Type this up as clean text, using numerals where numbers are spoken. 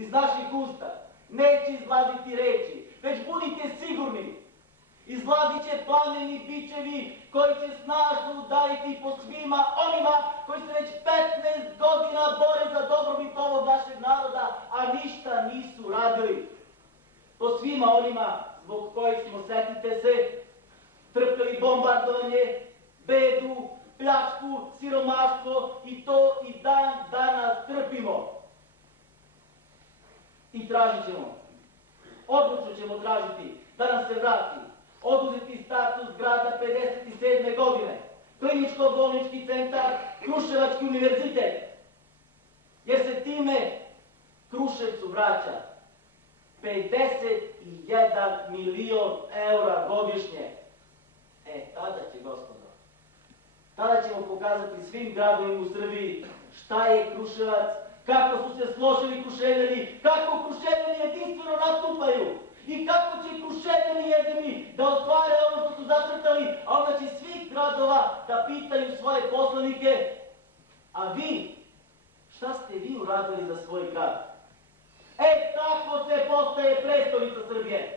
iz naših usta neće izlaziti reči, već budite sigurni, izlazit će plameni bičevi koji će snažno udariti po svima onima koji se već 15 godina bore za dobrobit ovog našeg naroda, a ništa nisu radili. Po svima onima zbog kojih smo, setite se, trpeli bombardovanje, bedu, pljačku, siromaštvo i to i dan danas trpimo. I tražit ćemo, odlučno ćemo tražiti da nam se vrati oduzeti status grada 57. godine, kliničko-bolnički centar, Kruševački univerzitet, jer se time Kruševcu vraća 51 milion eura godišnje. Tada će, gospodo, tada ćemo pokazati svim gradovima u Srbiji šta je Kruševac, kako su se složili Kruševljani, kako Kruševljani jedinstveno nastupaju i kako će Kruševljani jedini da ostvare ono što su zacrtali, a onda će svih gradova da pitaju svoje poslanike: a vi, šta ste vi uradili za svoj grad? Tako se postaje prestolnica Srbije.